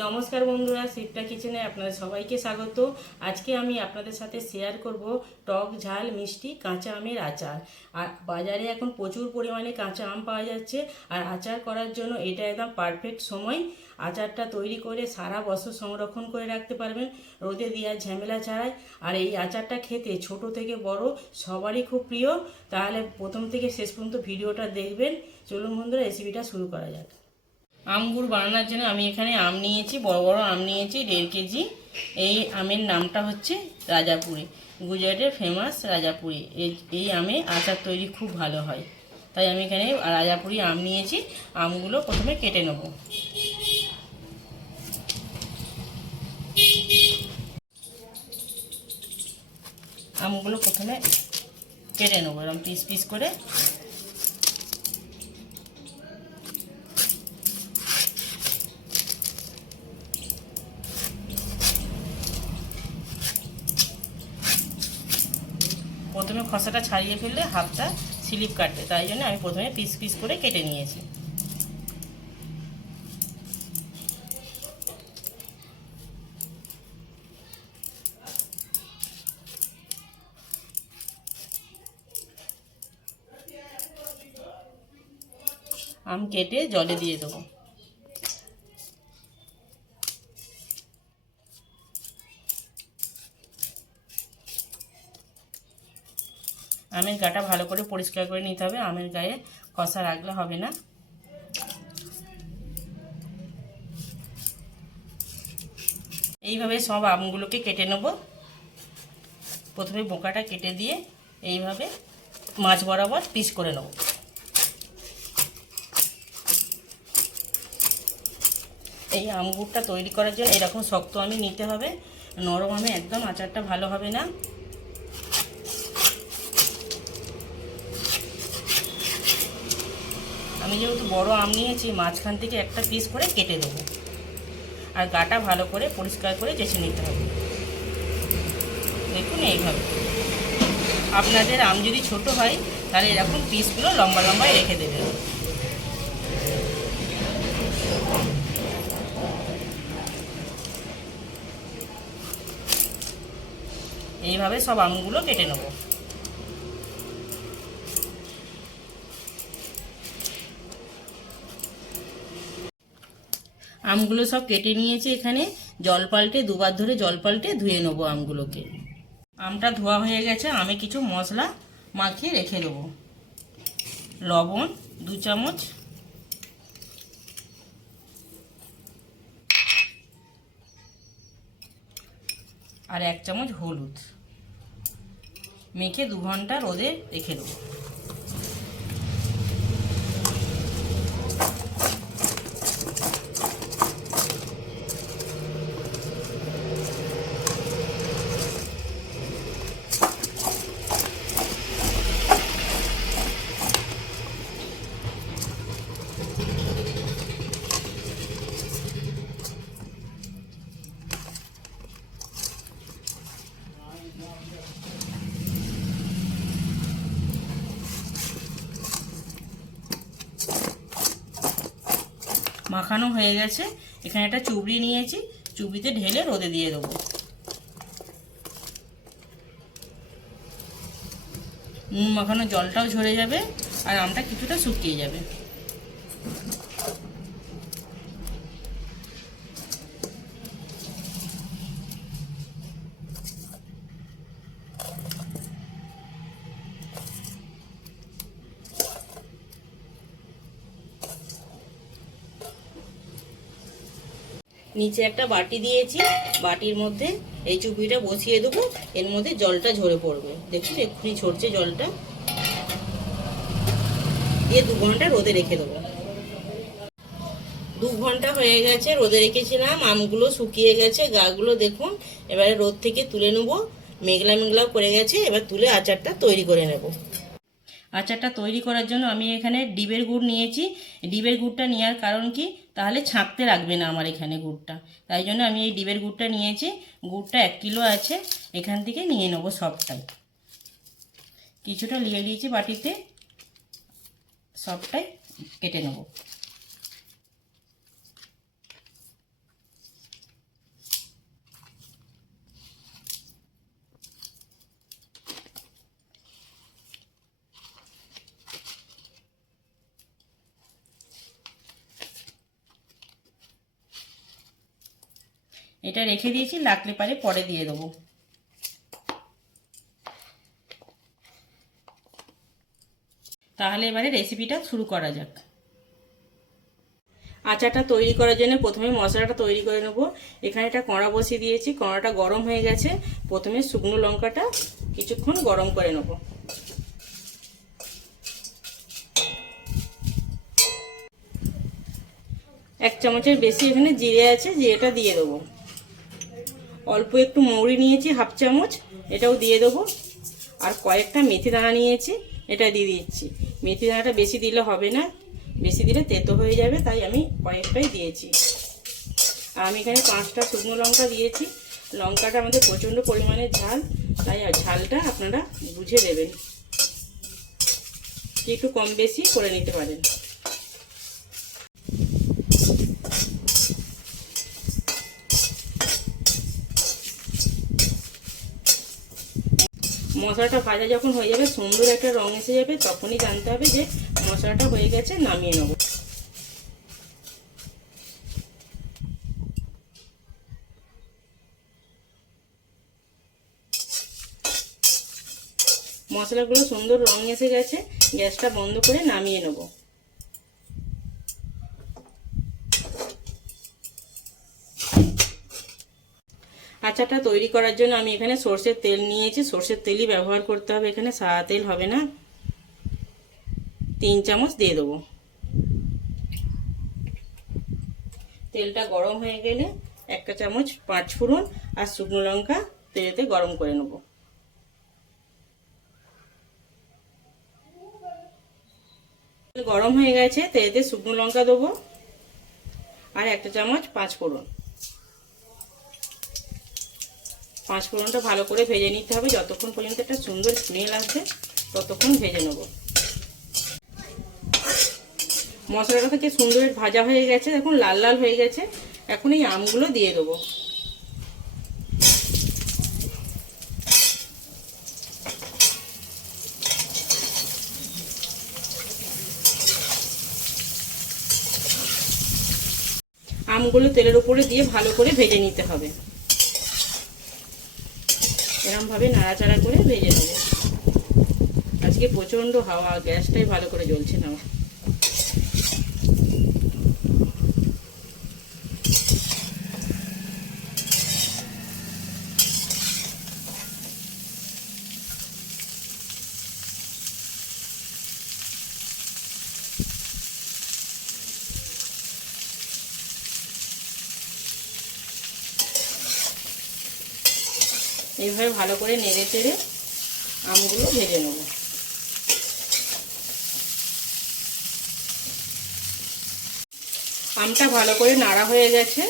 নমস্কার বন্ধুরা, শিবটা কিচেনে আপনাদের সবাইকে স্বাগত। আজকে আমি আপনাদের সাথে শেয়ার করব টক ঝাল মিষ্টি কাঁচা আমের আচার। আর বাজারে এখন প্রচুর পরিমাণে কাঁচা আম পাওয়া যাচ্ছে, আর আচার করার জন্য এটা একদম পারফেক্ট সময়। আচারটা তৈরি করে সারা বছর সংরক্ষণ করে রাখতে পারবেন, রোদে দেওয়ার ঝামেলা ছাড়াই। আর এই আচারটা খেতে ছোট থেকে বড় সবারই খুব প্রিয়। তাহলে প্রথম থেকে শেষ পর্যন্ত ভিডিওটা দেখবেন। চলুন বন্ধুরা, রেসিপিটা শুরু করা যাক। আম গুড় বানানোর জন্য আমি এখানে আম নিয়েছি, বড় বড় আম নিয়েছি 1.5 কেজি। এই আমের নামটা হচ্ছে রাজাপুরি, গুজরাটের ফেমাস রাজাপুরি। এই আমে আচার তৈরি খুব ভালো হয়, তাই আমি এখানে রাজাপুরি আম নিয়েছি। আমগুলো প্রথমে কেটে নেব। আমগুলো প্রথমে কেটে নেবো এরকম পিস পিস করে। প্রথমে খসাটা ছাড়িয়ে ফেললে হাতটা স্লিপ কাটবে, তাই জন্য আমি প্রথমে পিস পিস করে কেটে নিয়েছি। আম কেটে জলে দিয়ে দেবো। আমের গাটা ভালো করে পরিষ্কার করে নিতে হবে, আমের গায়ে খসা রাখলে হবে না। এইভাবে সব আমগুলোকে কেটে নেব। প্রথমে বোকাটা কেটে দিয়ে এইভাবে মাছ বরাবর পিস করে নেব। এই আমগুড়টা তৈরি করার জন্য এরকম শক্ত আমি নিতে হবে, নরম আমে একদম আচারটা ভালো হবে না। আমি যেহেতু বড় আম নিয়েছি, মাঝখান থেকে একটা পিস করে কেটে দেবো, আর গাটা ভালো করে পরিষ্কার করে চেঁচে নিতে হবে। দেখুন এইভাবে। আপনাদের আম যদি ছোট হয় তাহলে এরকম পিসগুলো লম্বা লম্বায় রেখে দেবেন। এইভাবে সব আমগুলো কেটে নেব। আমগুলো সব কেটে নিয়েছি। এখানে জল পাল্টে দুবার ধরে জল পাল্টে ধুয়ে নেবো আমগুলোকে। আমটা ধোয়া হয়ে গেছে, আমি কিছু মশলা মাখিয়ে রেখে দেবো। লবণ 2 চামচ, আর 1 চামচ হলুদ মেখে 2 ঘন্টা রোদে রেখে দেবো। মাখানো হয়ে গেছে। এখানে একটা চুবড়ি নিয়েছি, চুবড়িতে ঢেলে রোদে দিয়ে দেবো। নুন মাখানো জলটাও ঝরে যাবে, আর আমটা কিছুটা শুকিয়ে যাবে। নিচে একটা বাটি দিয়েছি, বাটির মধ্যে এই চুবড়িটা বসিয়ে দেবো। এর মধ্যে জলটা ঝরে পড়বে, দেখুন এক্ষুনি ঝরছে জলটা। দিয়ে 2 ঘন্টা রোদে রেখে দেবো। 2 ঘন্টা হয়ে গেছে, রোদে রেখেছিলাম। আমগুলো শুকিয়ে গেছে, গাগুলো দেখুন। এবারে রোদ থেকে তুলে নেব। মেঘলা মেঘলাও করে গেছে, এবার তুলে আচারটা তৈরি করে নেব। আচারটা তৈরি করার জন্য আমি এখানে ডিবের গুড় নিয়েছি। ডিবের গুড়টা নেওয়ার কারণ কি, তাহলে ছাঁকতে লাগবে না আমার এখানে গুড়টা, তাই জন্য আমি এই ডিবের গুড়টা নিয়েছি। গুড়টা 1 কিলো আছে, এখান থেকে নিয়ে নেবো সবটাই। কিছুটা নিয়ে নিয়েছি বাটিতে, সবটাই কেটে নেব। এটা রেখে দিয়েছি, লাগলে পারে পরে দিয়ে দেবো। তাহলে এবারে রেসিপিটা শুরু করা যাক। আচারটা তৈরি করার জন্য প্রথমে মশলাটা তৈরি করে নেব। এখানে একটা কড়া বসিয়ে দিয়েছি, কড়াটা গরম হয়ে গেছে। প্রথমে শুকনো লঙ্কাটা কিছুক্ষণ গরম করে নেব। এক চামচের বেশি এখানে জিরে আছে, জিরেটা দিয়ে দেবো। অল্প একটু মৌরি নিয়েছি, হাফ চামচ, এটাও দিয়ে দেবো। আর কয়েকটা মেথি দানা নিয়েছি, এটা দিয়ে দিচ্ছি। মেথি দানাটা বেশি দিলে হবে না, বেশি দিলে তেতো হয়ে যাবে, তাই আমি কয়েকটাই দিয়েছি। আর আমি এখানে 5টা শুকনো লঙ্কা দিয়েছি। লঙ্কাটা আমাদের প্রচণ্ড পরিমাণে ঝাল, তাই ঝালটা আপনারা বুঝে দেবেন, একটু কম বেশি করে নিতে পারেন। মশলাটা ভাজা যখন হয়ে যাবে, সুন্দর একটা রং এসে যাবে, তখনই জানতে হবে যে মশলাটা হয়ে গেছে, নামিয়ে নেব। মশলাগুলো সুন্দর রং এসে গেছে, গ্যাসটা বন্ধ করে নামিয়ে নেব। আচারটা তৈরি করার জন্য আমি এখানে সরষের তেল নিয়েছি। সরষের তেলই ব্যবহার করতে হবে, এখানে সাদা তেল হবে না। 3 চামচ দিয়ে দেবো। তেলটা গরম হয়ে গেলে 1 চামচ 5 ফোড়ন আর শুকনো লঙ্কা তেলেতে গরম করে নেব। গরম হয়ে গেছে, তেলেতে শুকনো লঙ্কা দেবো আর 1 চামচ 5 ফোড়ন। 5 ফোড়নটা ভালো করে ভেজে নিতে হবে, যতক্ষণ পর্যন্ত একটা সুন্দর স্মেল আসবে ততক্ষণ ভেজে নেব। মশলাটা থেকে সুন্দর ভাজা হয়ে গেছে, দেখুন লাল লাল হয়ে গেছে। এখন এই আমগুলো দিয়ে দেবো। আমগুলো তেলের উপরে দিয়ে ভালো করে ভেজে নিতে হবে, এরকম ভাবে নাড়াচাড়া করে ভেজে নেব। আজকে প্রচন্ড হাওয়া, গ্যাসটাই ভালো করে জ্বলছে না। এইভাবে ভালো করে নেড়ে চেড়ে আমগুলো ভেজে নেব। আমটা ভালো করে নাড়া হয়ে গেছে,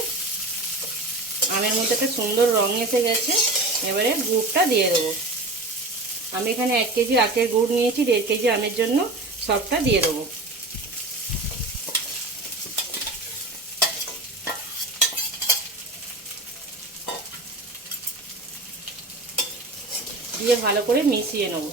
আমের মধ্যে একটা সুন্দর রং এসে গেছে। এবারে গুড়টা দিয়ে দেবো। আমি এখানে 1 কেজি আখের গুড় নিয়েছি, 1.5 কেজি আমের জন্য সবটা দিয়ে দেবো। দিয়ে ভালো করে মিশিয়ে নেব।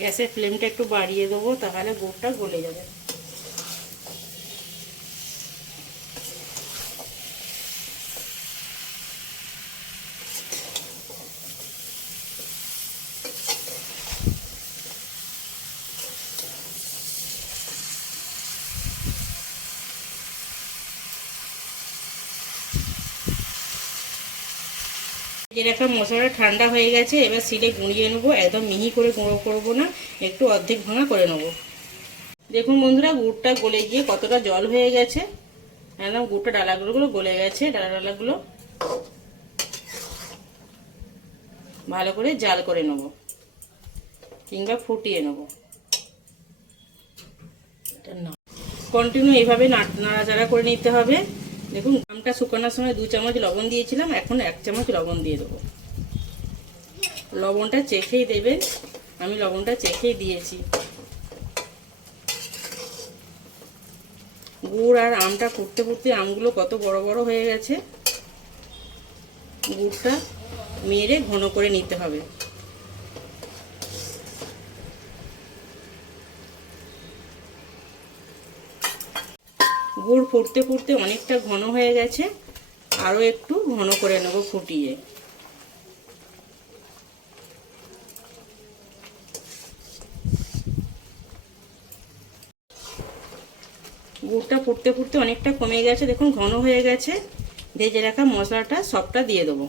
গ্যাসের ফ্লেমটা একটু বাড়িয়ে দেবো, তাহলে গুড়টা গলে যাবে। যেরকম মশলাটা ঠান্ডা হয়ে গেছে, এবার শিলে গুঁড়িয়ে নেবো। একদম মিহি করে গুঁড়ো করবো না, একটু অর্ধেক ভাঙা করে নেবো। দেখুন বন্ধুরা, গুড়টা গলে গিয়ে কতটা জল হয়ে গেছে, একদম গুড়টা ডালাগুলো গলে গেছে। ডালাগুলো ভালো করে জাল করে নেব কিংবা ফুটিয়ে নেব। কন্টিনিউ এইভাবে নাড়াচাড়া করে নিতে হবে। দেখুন আমটা শুকানোর সময় 2 চামচ লবণ দিয়েছিলাম, এখন 1 চামচ লবণ দিয়ে দেবো। লবণটা চেখেই দেবেন, আমি লবণটা চেখেই দিয়েছি। গুড় আর আমটা ফুটতে ফুটতে আমগুলো কত বড় বড় হয়ে গেছে। গুড়টা মেরে ঘন করে নিতে হবে। গুড় ফুটতে ফুটতে অনেকটা ঘন হয়ে গেছে, আরও একটু ঘন করে নেব ফুটিয়ে। গুড়টা ফুটতে ফুটতে অনেকটা কমে গেছে, দেখুন ঘন হয়ে গেছে। ভেজে রাখা মশলাটা সবটা দিয়ে দেবো।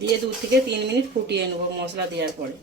দিয়ে 2 থেকে 3 মিনিট ফুটিয়ে নেব মশলা দেওয়ার পরে।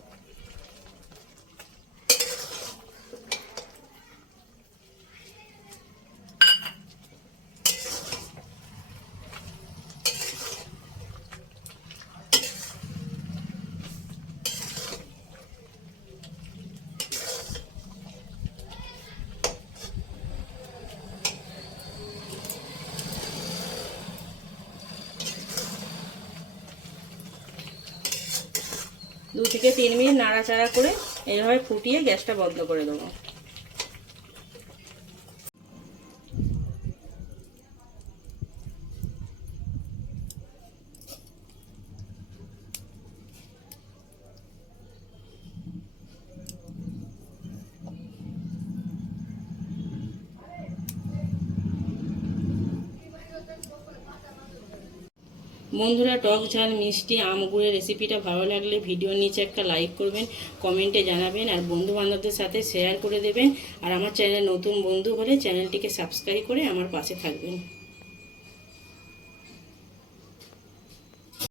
দু থেকে 3 মিনিট নাড়াচাড়া করে এইভাবে ফুটিয়ে গ্যাসটা বন্ধ করে দেবো। বন্ধুরা, টক ঝাল মিষ্টি আম গুড়ের রেসিপিটা ভালো লাগলে ভিডিওর নিচে একটা লাইক করবেন, কমেন্টে জানাবেন, আর বন্ধু বান্ধবদের সাথে শেয়ার করে দেবেন। আর আমার চ্যানেলে নতুন বন্ধু হলে চ্যানেলটিকে সাবস্ক্রাইব করে আমার পাশে থাকবেন।